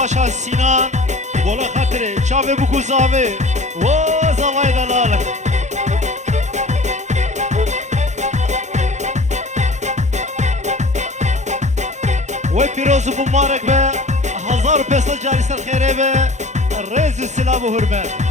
شباشا سینان بولا خاطره چاوه بکو زاوه و زاوه دلال و پیروز و مبارک به 1500 جاری سر خیره به ریز سلام و حرمت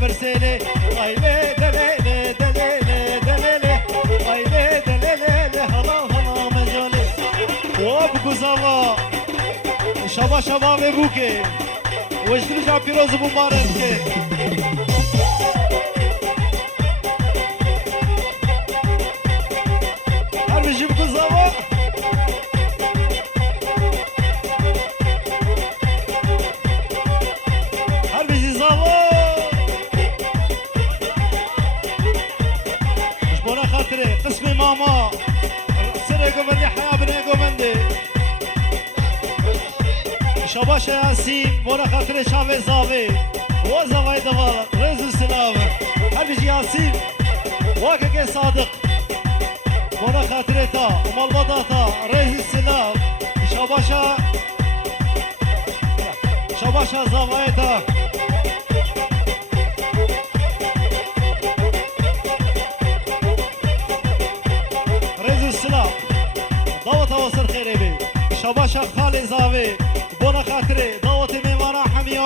برسله ayne delele delele delele ayne delele hala hala mecale hop kuzava şaba şaba ve buke واشتري پیروز مبارک ke harbi kuzava harbi zava قسمي ماما سرقو بندي حياة بنيقو بندي شباشا ياسين مونا خاطري شافي زافي وزاوي دوال ريز السلام هربيجي ياسين واكاكي صادق مونا خاطري تا ومالبضاتا ريز السلام شباشا زاوي تا دعوت وصل خيري بي شباشا خالي زاوي بونا خاطري دعوت ميمانا حميو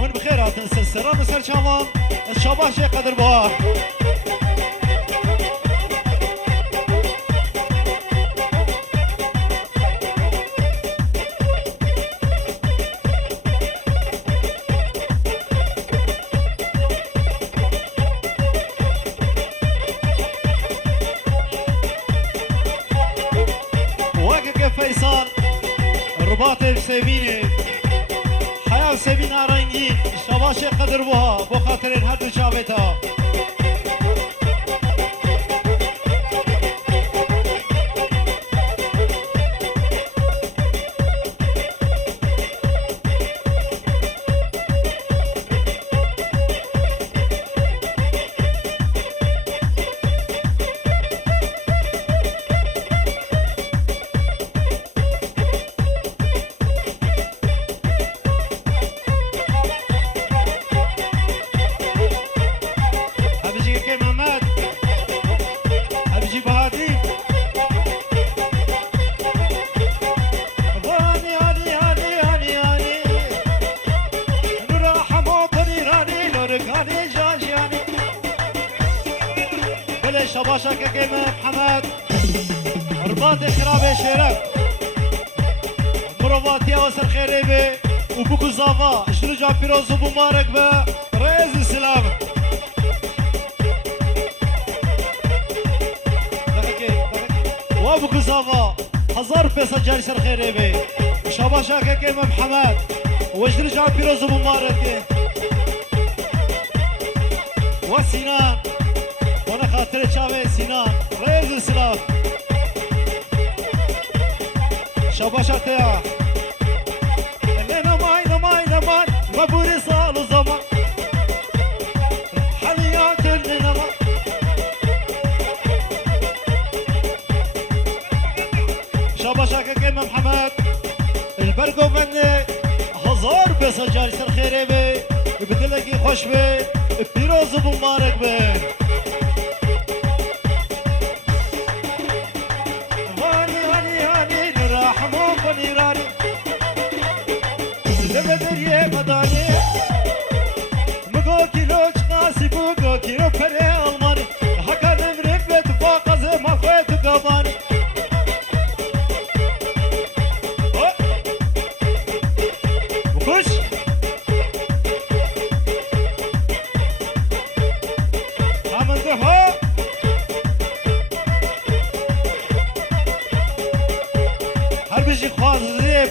وين بخيرات نسلسل مسر شامان الشباشا قدر بها فيصل الرباط سيبيني حياة سيبين رنگين شباشي قدر بها بو خاطرين هدو شابتها شباشا كيما محمد رباط خراب شرف مرواتيا وسر خيريبي وبوكو زافا شرجع فيروز ومبارك برئيس السلام وابوكو زافا 1500 جاري سر خيريبي شباشا كيما محمد وشرجع فيروز ومبارك وسينان وانا خاطر شاوي سينان رئيس السلام شباشا تيا لنا ماي مبوري صالو زمان حليات لنا ما شباشا كيما محمد البرقو مني 1500 جاري سر خيري بي بدلكي خوش بي بيروز مبارك بي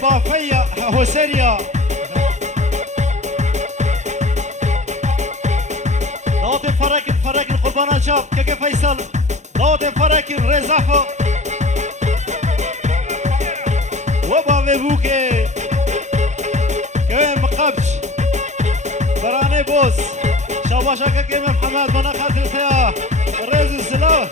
بافيا حسينيا داوت فرق القربان شاب كيكي فيصل داوت فرق رزافو وبابي بوكي كمان مقبش براني بوس شاباشا كيكي محمد بنا خاطر تياه ريز السلام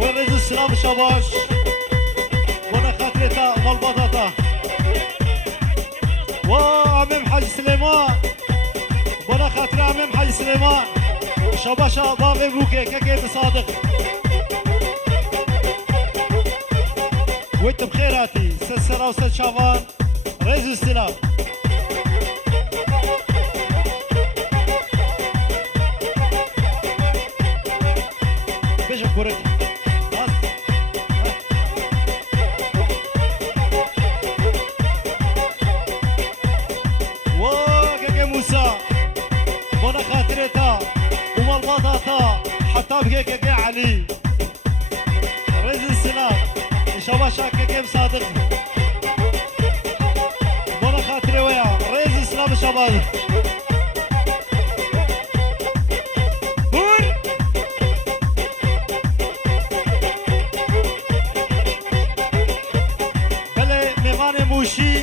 وريز السلام شاباش بنا خاطرتا والبطاطا وعميم حاج سليمان بنا خاطر عميم حاج سليمان شاباشا بابي بوكي كيكي بصادق وانت بخيراتي سلسلة وسل شعبان ريز السلام بيش بكورك وكيكي موسى بنا خاطرتا ومالبطاطا حتى بكيكي علي ريز السلام شباشا كيكي صادق بنا خاطري ويا ريز السلام شباب بور بلي ميماني موشي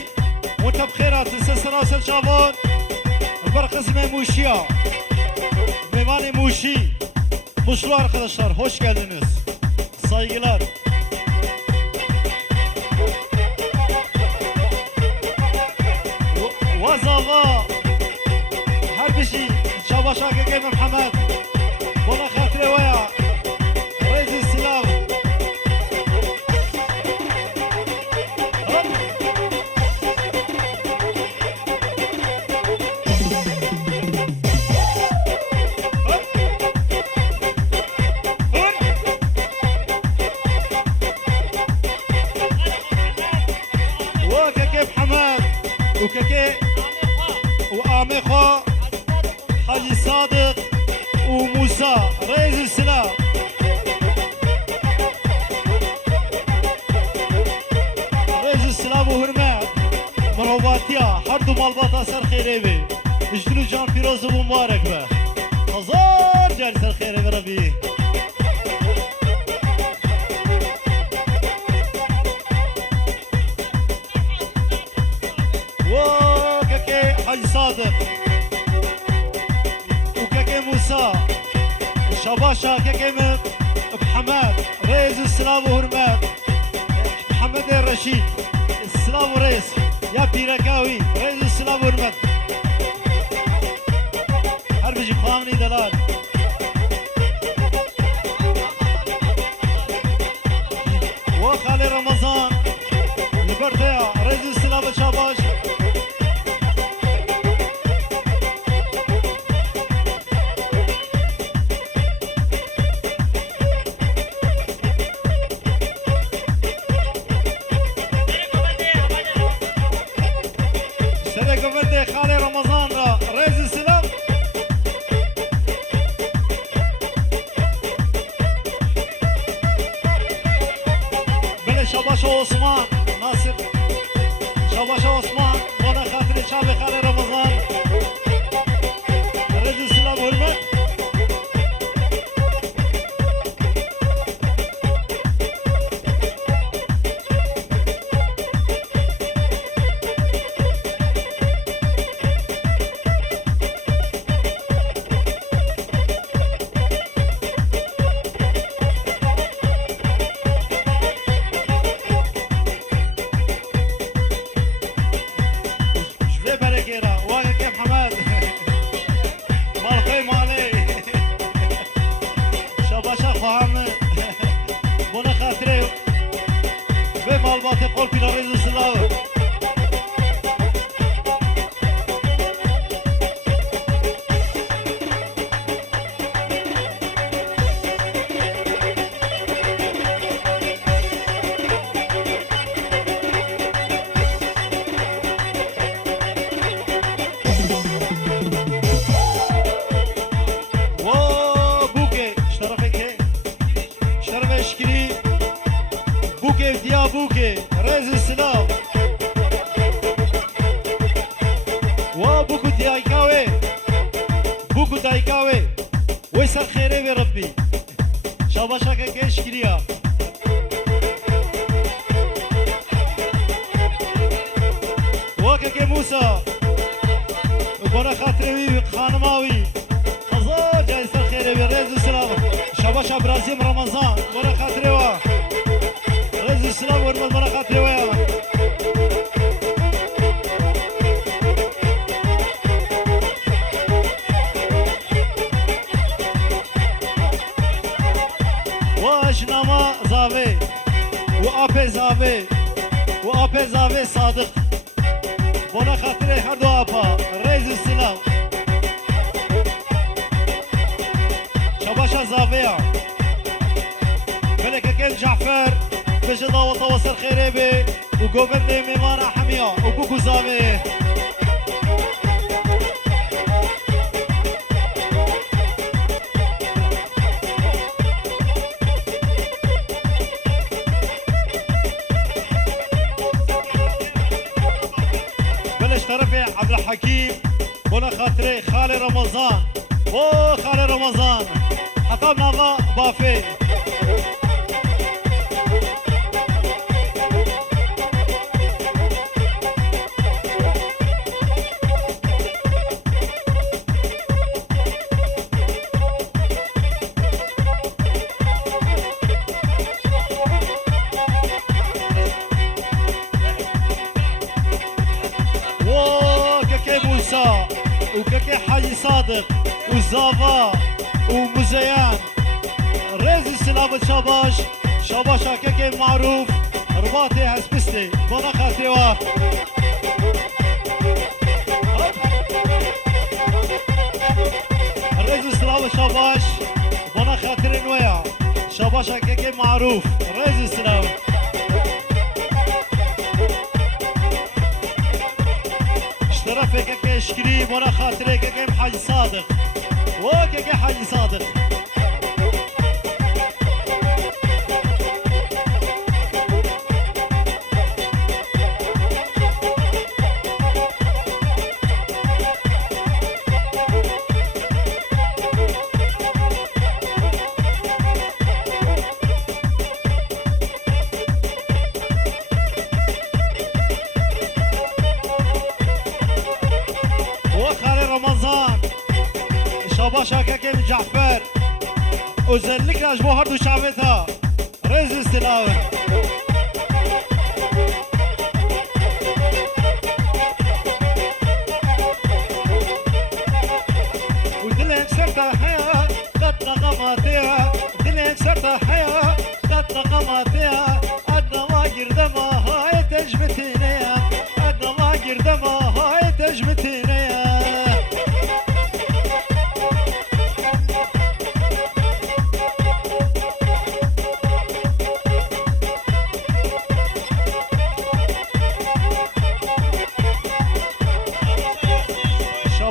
وانت بخيرات السلسلة وسل شابون البرقز موشيا ميماني موشي مشروع arkadaşlar hoş geldiniz saygılar وزاوا هر بشي شاباشا كيكي محمد بنا خاطري ويا ريز السلام وكيكي محمد وكيكي وآميخو حاجي صادق وموسى رئيس السلام رئيس السلام وهرمات مرحباتيا حردو مالباطا سر خيري بي اجدلو جان فيروز ومبارك به هزار جاري سر خيري بي ربي وكيكي حاجي صادق وكيكي موسى شباشا كيكي بحماد رئيس السلام وهرمات محمد الرشيد السلام ورئيس يا بيركاوي رئيس السلام وهرمات هربجي قامني دلال وخالي رمضان لبرتيا رئيس السلام شاباش خالي رمضان رئيس السلام بلا شباشا عثمان ناصر شباشا عثمان وانا خاطر شعبي خالي رمضان رئيس السلام هرمت السلام وبوكو دايكاوي بوكو دايكاوي ويسر خيري بربي شاباشاكا كيش كريا وكاكي موسى وبنا خاطري خانماوي خزا جاي سر خيري بريز السلام شاباشا برازيم رمضان بنا خاطري وا ريز السلام ورمز بنا خاطري وا واجنما زاوي وابي زاوي وابي زاوي صادق بنا خاطري هر دو ابا ريز السلام شباشا زاوية ملك كيم جعفر بجدا وتوصل خيريبي وقوبندي ميمانا حمية وبوكو زاوي طرفي عبد الحكيم بنا خاطري خالي رمضان خالي رمضان حطب نافا بافي وكاكي حاجي صادق وزافا ومزيان ريز السلام شاباش شاباشا كاكي معروف رباطي هسبستي بنا خاطري واه ريز السلام شاباش بنا خاطري نويا شاباشا كاكي معروف ريز السلام اشترفك كاكي اشكري بنا خاطري كاكي حاجي صادق وكاكي حاجي صادق شاباشا كاكي جعفر özellikle bu hardu şaveta rez istilave ودلهم سرطة حياة قد نقماتها دلهم سرطة حياة قد نقماتها أدنى ما قردما هاي تجمتينيا أدنى ما قردما هاي تجمتينيا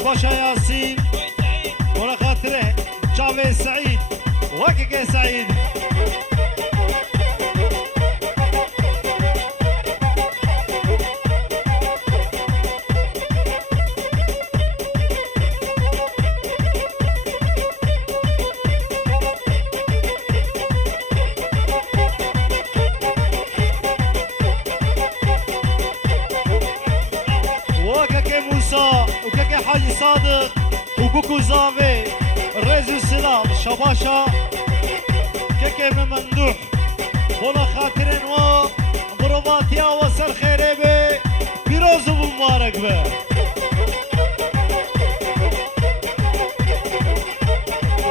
باشا ياسين ولا خاطره جافي سعيد وكاكي سعيد وكاكي موسى وكاكي حاجي صادق وبوكو زافي ريز السلام شباشا كاكي ممندوح بولا خاطرين و ضرباتيا وسر خيريبي بيروز ومبارك به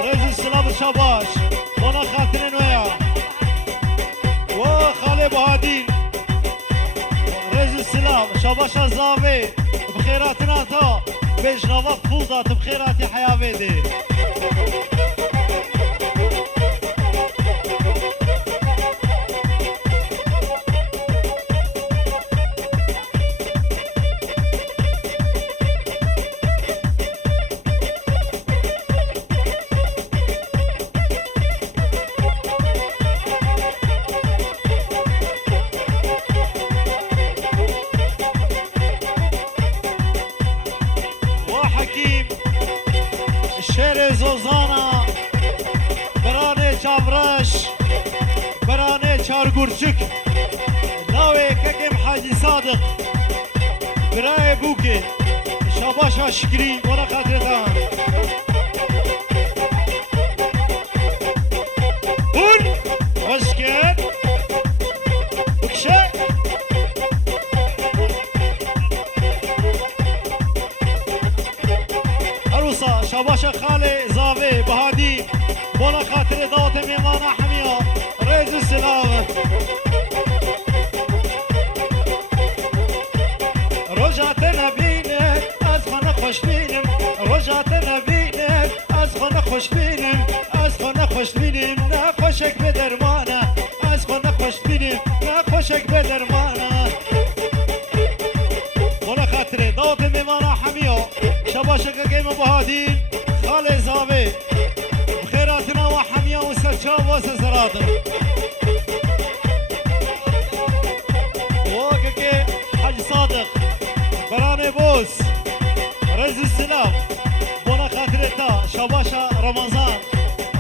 ريز السلام شباش بولا خاطرين ويا وخالي بهادين ريز السلام شباشا زافي بخيراتنا تا بيج نواف فوضات بخيراتي حياة بيدي بچك ناوي كاكم حاجي صادق براي بوكي شاباشا شكري ولا خاطرتان قول وشكر بكشي عروسة شاباشا خالي زافي بهادي ولا خاطر دوت ميمانا حمية ريز السلام رجعتنا بينك أزخنا خوش بينم رجعتنا بينك أزخنا خوش بينم أزخنا خوش بينم نخوشك بدرمانا أزخنا خوش بينم نخوشك بدرمانا ولا خاطر دوت ميمانا حمية شباشك قيمة بهادين خالي زافي بخيراتنا وحمية وسرشاب وسزراتنا وكاكي حاج صادق براني بوس ريز السلام بونا خاطرتا شباشا رمضان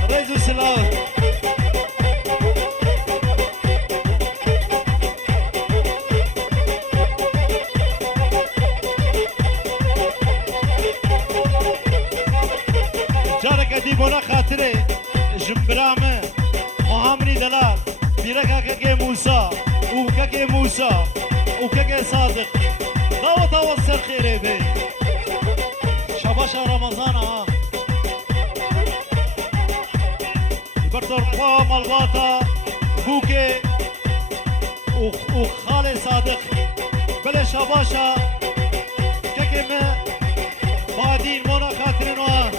ريز السلام جارك دي بونا خاطري جنبرامه محمدي دلال بيركا كاكي موسى وكاكي موسى وكاكي صادق دعوة توصل خيري بي شباشا رمضان ها برطر قوام الباطا بوكي وخالي صادق بلا شباشا كاكي ما بعدين مونا خاطرين وها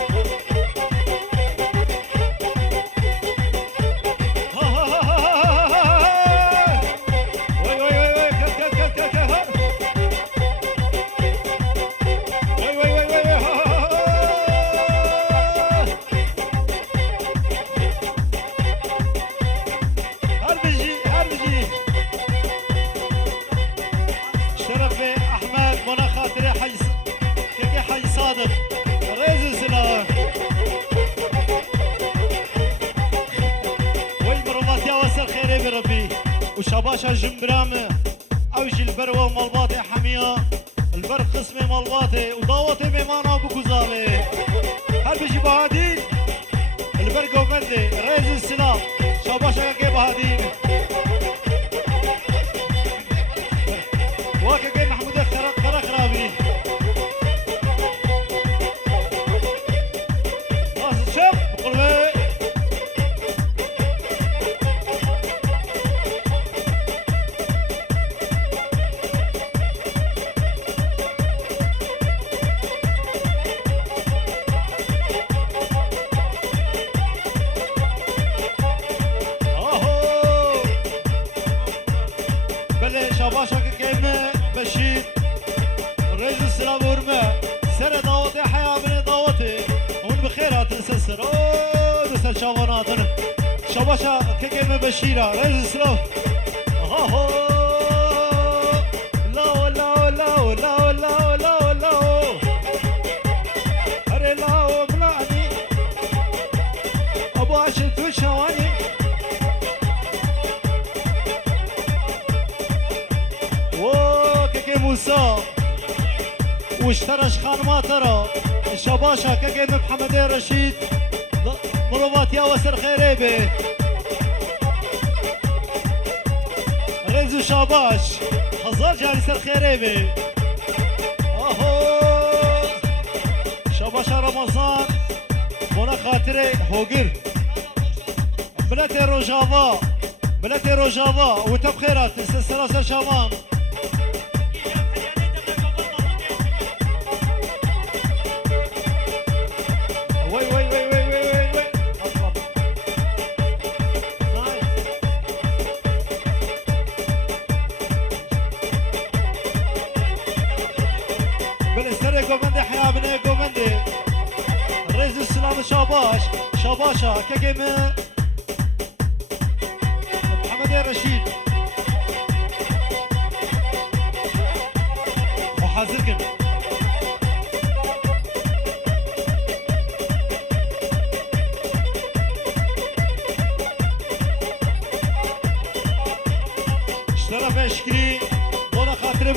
وشباشا جنبرامه اوجي البروه مالباطي حميه البر قسمي مالباطي وضاوتي ميمانا بكوزالي هل بيجي بهادين البر قومندي ريز السلام شباشا كي بهادين واكا كي محمود خرخرابي راس الشب بقلبي شباشا كيمة بشير رئيس السلام ورمى سنة دعوتي حياة من دعوتي ومن بخيرات تنسسر اوه نسل شاباناتنا شباشا كيمة بشيرة رئيس السلام هاهو لا لا لا لا لا لا لا هري لا ملاني ابو عشت وشواني موسى واشترش خانمات ترى شباشا كاكي محمد رشيد مروات يا وسر خيريبي ريزو شاباش حزار جاني سر خيريبي اهو شباشا رمضان مونا خاطري هوجر بلاتي روجافا بلاتي روجافا وتبخيرات سلسلة شامان قومندي حياة بني قومندي رئيس السلام شاباش شاباشا كاكيم محمد رشيد وحاضركم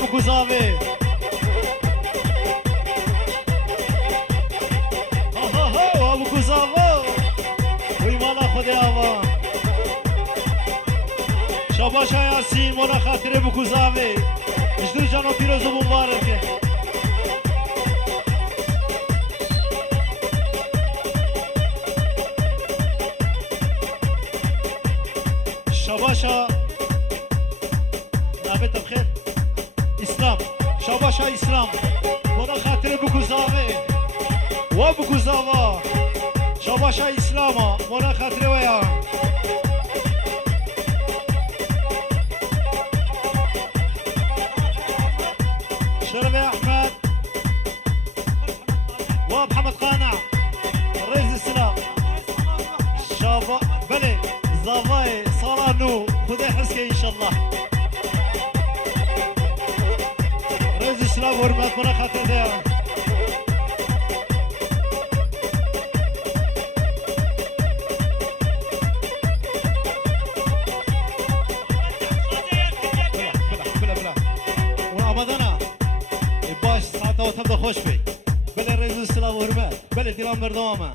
بکوزاوی ها بکوزاوا وی مالا خود آوا شاباش یاسین مونا خاطره بکوزاوی اجدر جانو پیروز و مبارکه شاباشا نابت بخیر اسلام شاباشا اسلام مونا خاطره بکوزاوی و بکوزاوا شاباشا اسلاما مونا خاطره ویا شربي احمد ومحمد قانع رئيس السلام شابا بلي زافاي صالانو خذي حسكي ان شاء الله رئيس السلام ورمات منا خاطر ديا باش ساعتها وتبدا خوش بي بله رئيس السلام ورمات بله ديلان بردوامه